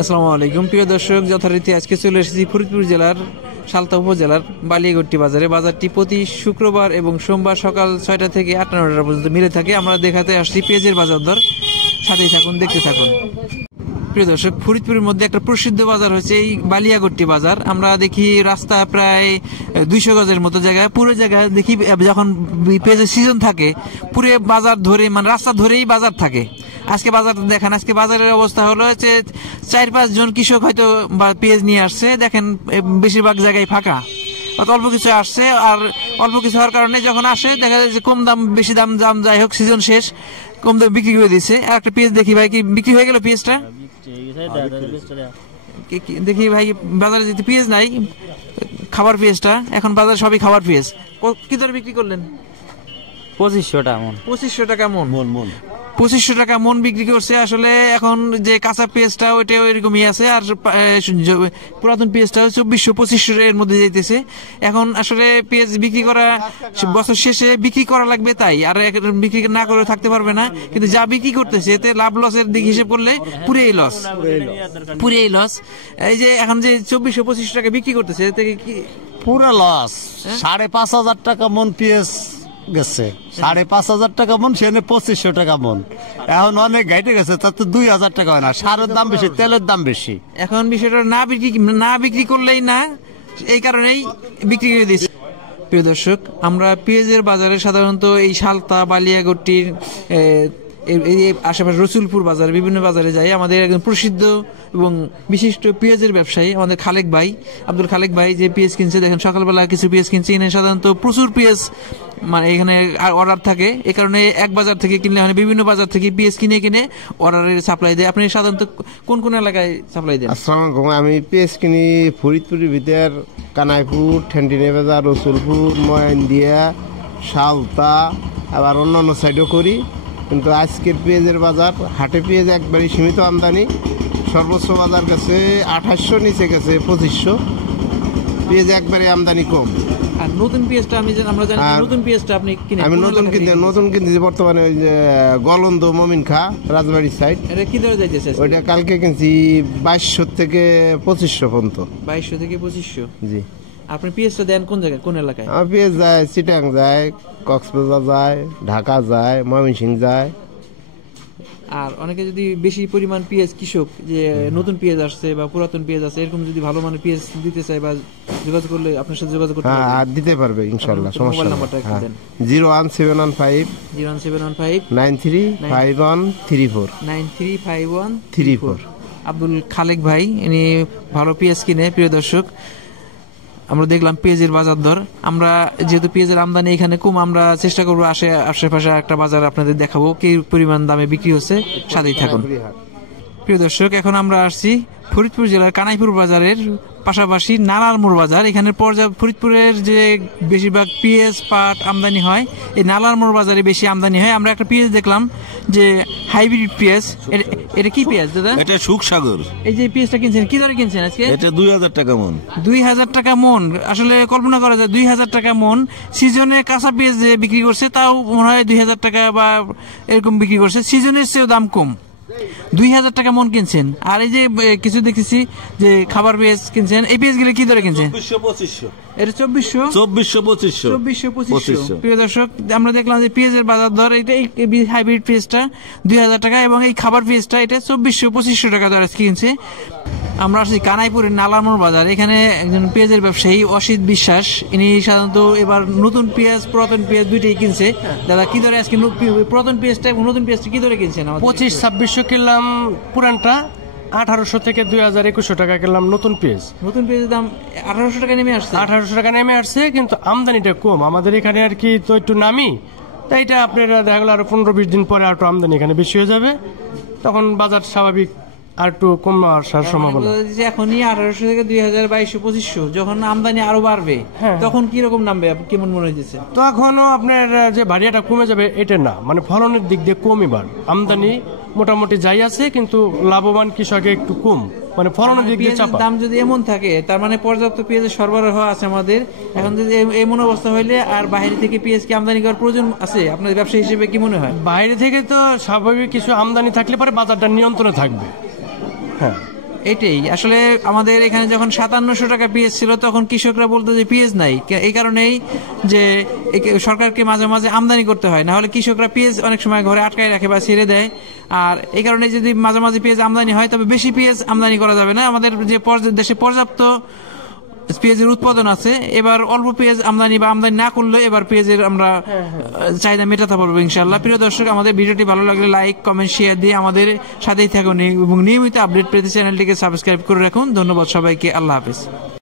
আসসালামু আলাইকুম প্রিয় দর্শক, যথারীতি আজকে চলে এসেছি ফরিদপুর জেলার সালতা উপজেলার বালিয়াগট্টি বাজারে। বাজারটি প্রতি শুক্রবার এবং সোমবার সকাল 6টা থেকে 8টা 9টা পর্যন্ত মিলে থাকে। আমরা দেখাতে আসছি পেঁয়াজের বাজার দর, সাথেই থাকুন, দেখতে থাকুন। প্রিয় দর্শক, ফরিদপুরের মধ্যে একটা প্রসিদ্ধ বাজার হচ্ছে এই বালিয়াগট্টি বাজার। আমরা দেখি রাস্তা প্রায় 200 গজের মতো জায়গায়, পুরো জায়গায় দেখি যখন পেঁয়াজের সিজন থাকে পুরো বাজার ধরে, মানে রাস্তা ধরেই বাজার থাকে। আজকে বাজার দেখেন, আজকে বাজারের অবস্থা হলো যে 4-5 জন কৃষক হয়তো পেঁয়াজ নিয়ে আসছে। দেখেন বেশিরভাগ জায়গায় ফাঁকা, অল্প কিছু আসছে। আর অল্প কিছু হওয়ার কারণে যখন আসে দেখা যায় যে কম দাম বেশি দাম যাই হোক, সিজন শেষ, কম দাম বিক্রি করে দিচ্ছে। আর একটা পেঁয়াজ দেখি ভাই, কি বিক্রি হয়ে গেল পেঁয়াজটা? দেখি ভাই, বাজারে যেতে পেঁয়াজ নাই, খাবার পেঁয়াজটা এখন বাজারে সবই খাবার পেঁয়াজ। কি দরে বিক্রি করলেন? 2500 টাকা মন। 2500 টাকা মন। 2500 টাকা মন বিক্রি করছে। আসলে এখন যে কাঁচা পেঁয়াজটা ওইটাও এরকমই আছে, আর পুরাতন পেঁয়াজটা 2400-2500 এর মধ্যে যাইতেছে। এখন আসলে পেঁয়াজ বিক্রি করা বছর শেষে বিক্রি করা লাগবে, তাই আর বিক্রি না করে থাকতে পারবে না। কিন্তু যা বিক্রি করতেছে এতে লাভ লসের দিক হিসেব করলে পুরোই লস। এই যে এখন যে 2400-2500 টাকা বিক্রি করতেছে এতে কি পুরো লস? 5,500 টাকা মন পেঁয়াজ গেছে, 5,500 টাকা মন, সেখানে 2500 টাকা মন। এখন অনেক গাইটে গেছে, তাতে 2000 টাকা হয় না। সারের দাম বেশি, তেলের দাম বেশি। এখন বিষয়টা না বিক্রি করলেই না, এই কারণেই বিক্রি করে দিচ্ছে। প্রিয় দর্শক, আমরা পেঁয়াজের বাজারে সাধারণত এই সালতা, বালিয়াগট্টির এই আশেপাশে রসুলপুর বাজার, বিভিন্ন বাজারে যাই। আমাদের একজন প্রসিদ্ধ এবং বিশিষ্ট পেঁয়াজের ব্যবসায়ী আমাদের খালেক ভাই, আব্দুল খালেক ভাই, যে পেঁয়াজ কিনছে দেখেন, সকালবেলা কিছু পেঁয়াজ কিনছে। এখানে সাধারণত প্রচুর পেঁয়াজ মানে এখানে অর্ডার থাকে। এই কারণে এক বাজার থেকে কিনলে হয়, বিভিন্ন বাজার থেকে পেঁয়াজ কিনে অর্ডারের সাপ্লাই দেয়। আপনি সাধারণত কোন কোন এলাকায় সাপ্লাই দেন? আসসালামু আলাইকুম। আমি পেঁয়াজ কিনি ফরিদপুরের ভিতর, কানাইপুর, ঠেন্ডিনে বাজার, রসুলপুর, ময়ানদিয়া, সালতা, আবার অন্যান্য সাইডও করি। কিন্তু আজকের পেঁয়াজের বাজার, হাটে পেঁয়াজ একবারই সীমিত আমদানি। সর্বোচ্চ বাজার গেছে 2800, নিচে গেছে 2500। পেঁয়াজ একবারে আমদানি কম। আর নতুন পেঁয়াজটা আমরা জানি, নতুন পেঁয়াজটা আপনি কিনে? আমি নতুন কিনতেছি বর্তমানে ওই যে গলন্দ, মমিন খা, রাজবাড়ির সাইড। এটা কি ধরে যাইতেছে? ওইটা কালকে কিনছি 2200 থেকে 2500 পর্যন্ত। 2200 থেকে 2500। জি। আপনি পেঁয়াজটা দেন কোন জায়গায়, কোন এলাকায়? আমার পেঁয়াজ যায় চিটাং যায়, কক্সবাজার যায়, ঢাকা যায়, ময়মনসিংহ যায়। আর অনেকে যদি বেশি পরিমাণ পেঁয়াজ, কৃষক যে নতুন পেঁয়াজ আসছে বা পুরাতন পেঁয়াজ আছে, এরকম যদি ভালো মানের পেঁয়াজ দিতে চায় বা যোগাযোগ করলে আপনার সাথে যোগাযোগ করতে পারবে? হ্যাঁ, দিতে পারবে ইনশাআল্লাহ, সমস্যা নেই। মোবাইল নাম্বারটা একটু দেন। 01715 935134 935134। আব্দুল খালেক ভাই, ইনি ভালো পেঁয়াজ কিনে। প্রিয় দর্শক, আমরা দেখলাম পেঁয়াজের বাজার দর। আমরা যেহেতু পেঁয়াজের আমদানি এখানে কম, আমরা চেষ্টা করবো আশেপাশে একটা বাজার আপনাদের দেখাবো কি পরিমাণ দামে বিক্রি হচ্ছে, সাথেই থাকুন। প্রিয় দর্শক, এখন আমরা আসছি ফরিদপুর জেলার কানাইপুর বাজারের পাশাপাশি নালার মোড় বাজার। এখানে ফরিদপুরের যে বেশিরভাগ পেঁয়াজ, পাট আমদানি হয়, এই নালার মোড় বাজারে বেশি আমদানি হয়। আমরা একটা পেঁয়াজ দেখলাম যে হাইব্রিড পেঁয়াজ। এটা কি পেঁয়াজ দাদা? এটা সুখসাগর। এই যে পেঁয়াজটা কিনছেন, কি দরে কিনছেন আজকে? এটা 2000 টাকা মন। 2000 টাকা মন। আসলে কল্পনা করা যায় 2000 টাকা মন। সিজনে কাঁচা পেঁয়াজ যে বিক্রি করছে তাও মনে হয় 2000 টাকা বা এরকম বিক্রি করছে, সিজনের চেয়েও দাম কম। 2000 টাকা মন কিনছেন। আর এই যে কিছু দেখতেছি যে খাবার পেঁয়াজ কিনছেন, এই পেঁয়াজ গুলো কি ধরে কিনছেন? 2400-2500। এটা 2400-2500। প্রিয় দর্শক, আমরা দেখলাম যে পেঁয়াজের বাজার দর, এটা হাইব্রিড পেঁয়াজটা 2000 টাকা এবং এই খাবার পেঁয়াজটা এটা 2400-2500 টাকা দরে কিনছে। আমরা আসছি কানাইপুরের নালামোড় বাজার। এখানে একজন পেঁয়াজের ব্যবসায়ী অসিত বিশ্বাস, ইনি সাধারণত এবার নতুন পেঁয়াজ, পুরাতন পেঁয়াজ দুইটাই কিনছে। দাদা, কি ধরে আজকে পুরাতন পেঁয়াজটা এবং নতুন পেঁয়াজটা কি ধরে কিনছেন? 2500-2600 কিনলাম পুরানটা, 1800 থেকে 2100 টাকা কিনলাম নতুন পেঁয়াজ। নতুন পেঁয়াজের দাম 1800 টাকা নেমে আসছে। 1800 টাকা নেমে আসছে, কিন্তু আমদানিটা কম আমাদের এখানে আর কি, তো একটু নামি। তাই এটা আপনারা দেখা গেল আরো 15-20 দিন পরে আরো আমদানি এখানে বেশি হয়ে যাবে, তখন বাজার স্বাভাবিক আর একটু কম আসার সম্ভাবনা। এখনই 1800 থেকে 2000, 2200-2500, যখন আমদানি আরো বাড়বে তখন কি রকম নামবে, কেমন মনে হচ্ছে? তো এখনো আপনার যে ভারিয়াটা কমে যাবে এটা না, মানে ফলনের দিক দিয়ে কমই বাড়। আমদানি মোটামুটি যাই আছে, কিন্তু লাভবান কৃষকে একটু কম, মানে ফলনের দিক দিয়ে চাপা। দাম যদি এমন থাকে তার মানে পর্যাপ্ত পেঁয়াজের সরবরাহ আছে আমাদের। এখন যদি এমন অবস্থা হইলে আর বাইরে থেকে পেঁয়াজ কি আমদানি করার প্রয়োজন আছে আপনাদের ব্যবসা হিসেবে কি মনে হয়? বাইরে থেকে তো স্বাভাবিক কিছু আমদানি থাকলে পরে বাজারটা নিয়ন্ত্রণে থাকবে। হ্যাঁ, এটাই আসলে আমাদের এখানে যখন 5700 টাকা পেঁয়াজ ছিল তখন কৃষকরা বলতো যে পেঁয়াজ নাই, এই কারণেই যে সরকারকে মাঝে মাঝে আমদানি করতে হয়, না হলে কৃষকরা পেঁয়াজ অনেক সময় ঘরে আটকায় রাখে বা ছেড়ে দেয়। আর এই কারণে যদি মাঝে মাঝে পেঁয়াজ আমদানি হয় তবে বেশি পেঁয়াজ আমদানি করা যাবে না। আমাদের যে দেশে পর্যাপ্ত পেঁয়াজের উৎপাদন আছে, এবার অল্প পেঁয়াজ আমদানি বা আমদানি না করলে এবার পেঁয়াজের আমরা চাহিদা মেটাতে পারবো ইনশাআল্লাহ। প্রিয় দর্শক, আমাদের ভিডিওটি ভালো লাগলে লাইক, কমেন্ট, শেয়ার দিয়ে আমাদের সাথেই থাকুন এবং নিয়মিত আপডেট পেতে চ্যানেলটিকে সাবস্ক্রাইব করে রাখুন। ধন্যবাদ সবাইকে, আল্লাহ হাফেজ।